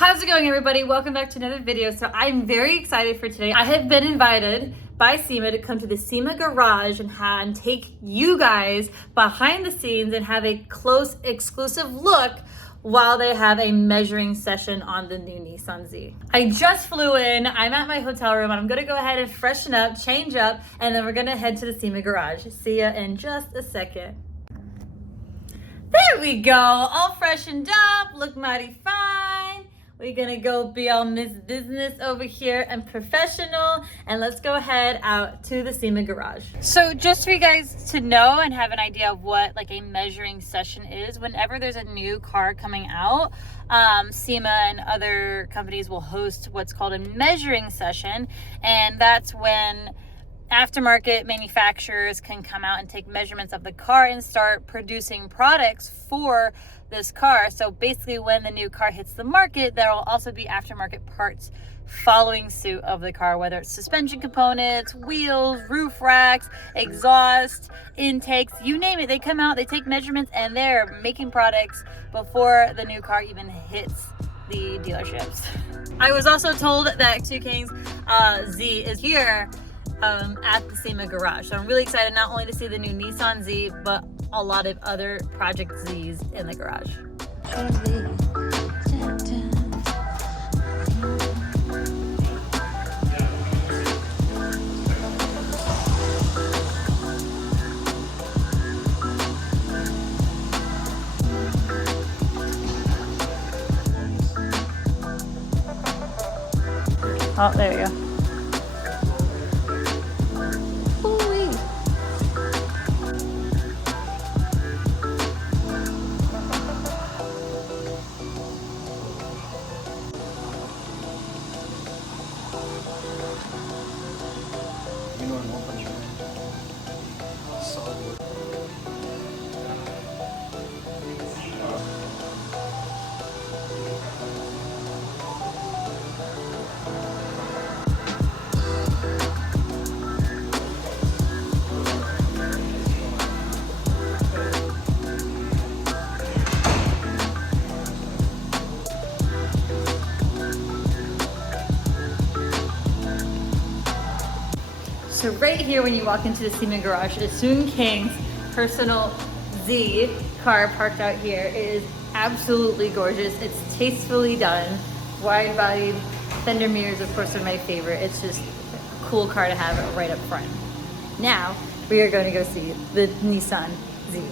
How's it going, everybody? Welcome back to another video. So I'm very excited for today. I have been invited by SEMA to come to the SEMA Garage and take you guys behind the scenes and have a close exclusive look while they have a measuring session on the new Nissan Z. I just flew in, I'm at my hotel room, and I'm gonna go ahead and freshen up, change up, and then we're gonna head to the SEMA Garage. See ya in just a second. There we go, all freshened up, look mighty fine. We're gonna go be all Miss Business over here and professional, and let's go head out to the SEMA Garage. So just for you guys to know and have an idea of what like a measuring session is, whenever there's a new car coming out, SEMA and other companies will host what's called a measuring session, and that's when aftermarket manufacturers can come out and take measurements of the car and start producing products for this car. So basically when the new car hits the market, there will also be aftermarket parts following suit of the car, whether it's suspension components, wheels, roof racks, exhaust, intakes, you name it. They come out, they take measurements, and they're making products before the new car even hits the dealerships. I was also told that Two Kings Z is here at the SEMA Garage. So I'm really excited not only to see the new Nissan Z, but a lot of other Project Z's in the garage. Oh, there you go. So right here when you walk into the SEMA Garage is Two King's personal Z car parked out here. It is absolutely gorgeous. It's tastefully done. Wide bodied fender mirrors, of course, are my favorite. It's just a cool car to have right up front. Now we are going to go see the Nissan Z.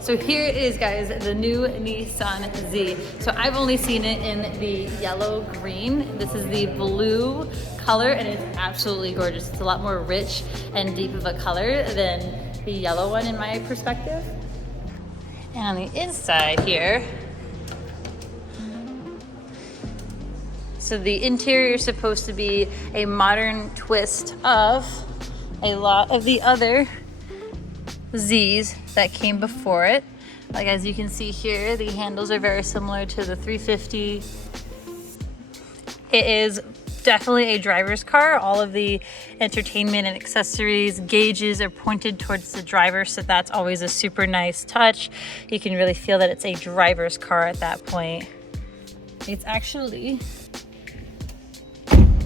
So here it is, guys, the new Nissan Z. So I've only seen it in the yellow green. This is the blue color, and it's absolutely gorgeous. It's a lot more rich and deep of a color than the yellow one in my perspective. And on the inside here, so the interior is supposed to be a modern twist of a lot of the other Z's that came before it. Like as you can see here, the handles are very similar to the 350. It is definitely a driver's car. All of the entertainment and accessories, gauges are pointed towards the driver, so that's always a super nice touch. You can really feel that it's a driver's car at that point. It's actually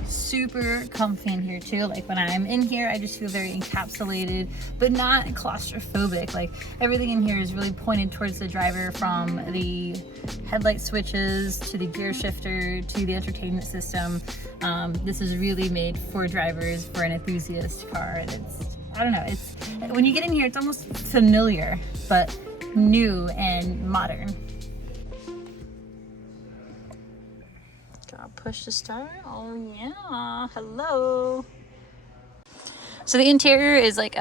super comfy in here too. Like when I'm in here, I just feel very encapsulated, but not claustrophobic. Like everything in here is really pointed towards the driver, from the headlight switches to the gear shifter to the entertainment system. This is really made for drivers, for an enthusiast car. And it's, I don't know, it's, when you get in here, it's almost familiar, but new and modern. push to start. Oh yeah, hello. So the interior is like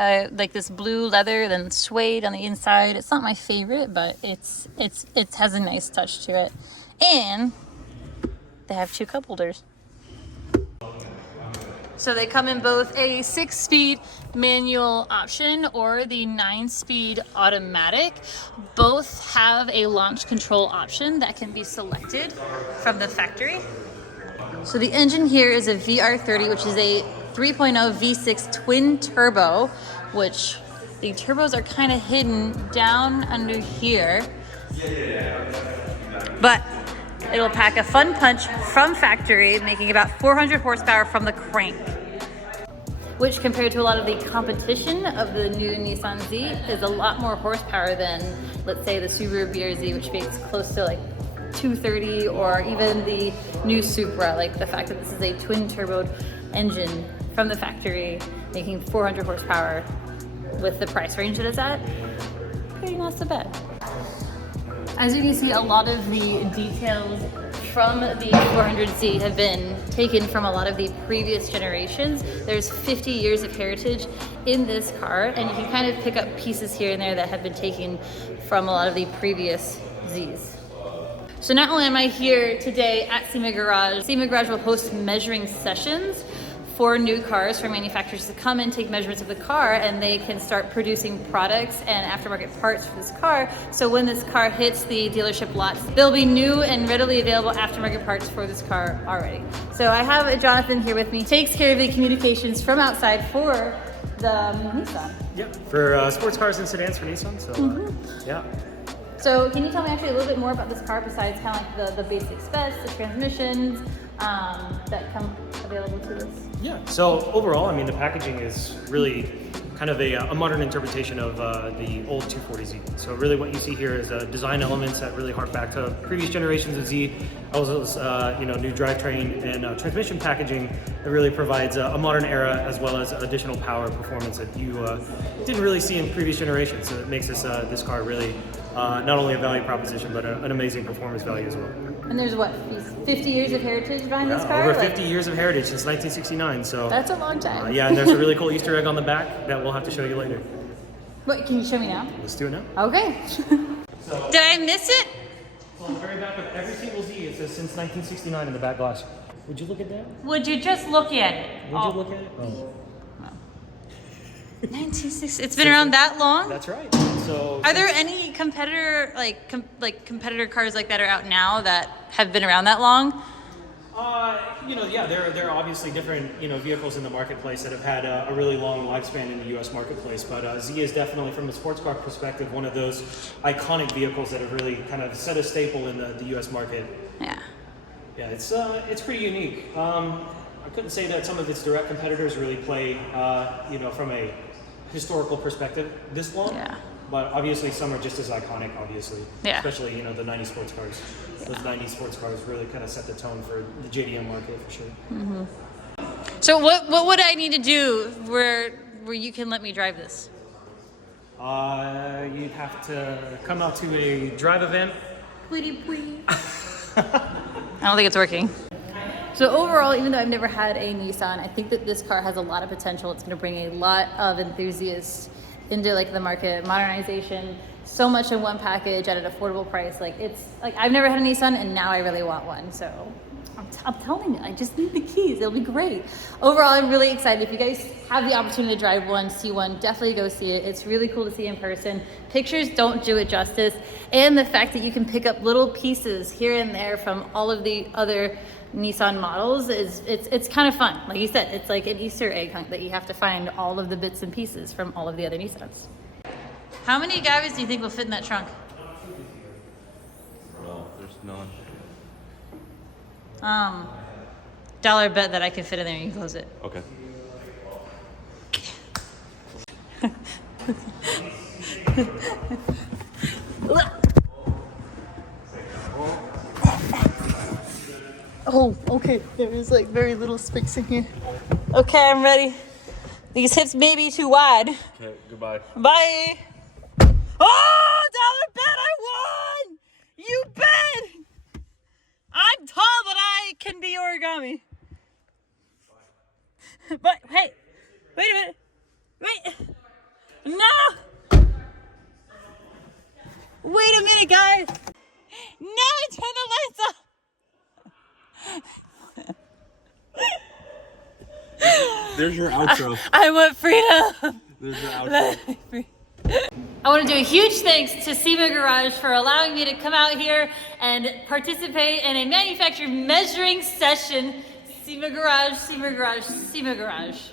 this blue leather, then suede on the inside. It's not my favorite, but it has a nice touch to it. And they have 2 cup holders. So they come in both a 6-speed manual option or the 9-speed automatic. Both have a launch control option that can be selected from the factory. So the engine here is a VR30, which is a 3.0 V6 twin turbo, which the turbos are kind of hidden down under here. But it'll pack a fun punch from factory, making about 400 horsepower from the crank, which compared to a lot of the competition of the new Nissan Z is a lot more horsepower than, let's say, the Subaru BRZ, which makes close to like 230, or even the new Supra. Like the fact that this is a twin turbo engine from the factory, making 400 horsepower with the price range that it's at, pretty not so bad. As you can see, a lot of the details from the 400Z have been taken from a lot of the previous generations. There's 50 years of heritage in this car, and you can kind of pick up pieces here and there that have been taken from a lot of the previous Zs. So not only am I here today at SEMA Garage, SEMA Garage will host measuring sessions for new cars for manufacturers to come and take measurements of the car, and they can start producing products and aftermarket parts for this car. So when this car hits the dealership lots, there'll be new and readily available aftermarket parts for this car already. So I have Jonathan here with me, takes care of the communications from outside for the Nissan. Yep, for sports cars and sedans for Nissan, so yeah. So can you tell me actually a little bit more about this car besides kind of like the basic specs, the transmissions that come available to this? Yeah, so overall, I mean, the packaging is really kind of a modern interpretation of the old 240Z. So really what you see here is design elements that really hark back to previous generations of Z, as well as new drivetrain and transmission packaging that really provides a modern era, as well as additional power performance that you didn't really see in previous generations. So it makes this car really not only a value proposition, but an amazing performance value as well. And there's what, 50 years of heritage behind this car? Over 50 years of heritage since 1969. So that's a long time. Yeah, and there's a really cool Easter egg on the back that we'll have to show you later. What, can you show me now? Let's do it now. Okay. Did I miss it? So on the very back of every single Z, it says since 1969 in the back glass. Would you look at that? Would you just look at it? Would you look at it? Oh. 1960. It's been around that long? That's right. So are there any competitor competitor cars like that are out now that have been around that long? Yeah, there are obviously different vehicles in the marketplace that have had a really long lifespan in the U.S. marketplace, but Z is definitely, from a sports car perspective, one of those iconic vehicles that have really kind of set a staple in the U.S. market. Yeah. Yeah, it's pretty unique. I couldn't say that some of its direct competitors really play, from a historical perspective this long. Yeah. But obviously some are just as iconic, obviously. Yeah. Especially, the 90s sports cars. Yeah. Those 90s sports cars really kind of set the tone for the JDM market for sure. Mm-hmm. So what would I need to do where you can let me drive this? You'd have to come out to a drive event. Please. I don't think it's working. So overall, even though I've never had a Nissan, I think that this car has a lot of potential. It's going to bring a lot of enthusiasts into the market, modernization, so much in one package at an affordable price. I've never had a Nissan, and now I really want one. So I'm telling you, I just need the keys. It'll be great. Overall, I'm really excited. If you guys have the opportunity to drive one, see one, definitely go see it. It's really cool to see in person. Pictures don't do it justice. And the fact that you can pick up little pieces here and there from all of the other Nissan models it's kind of fun. Like you said, it's like an Easter egg hunt that you have to find all of the bits and pieces from all of the other Nissans. How many Gabbys do you think will fit in that trunk? No, there's none. Dollar bet that I can fit in there and you can close it. Okay. Oh, okay. There is very little space in here. Okay, I'm ready. These hips may be too wide. Okay, goodbye. Bye. Oh, dollar bet, I won! You bet! I'm tall, but I can be origami. But hey, wait a minute. Wait. No. Wait a minute, guys. No, turn the lights off. There's your outro. I want freedom. There's your outro. Let me free. I want to do a huge thanks to SEMA Garage for allowing me to come out here and participate in a manufacturer measuring session. SEMA Garage, SEMA Garage, SEMA Garage.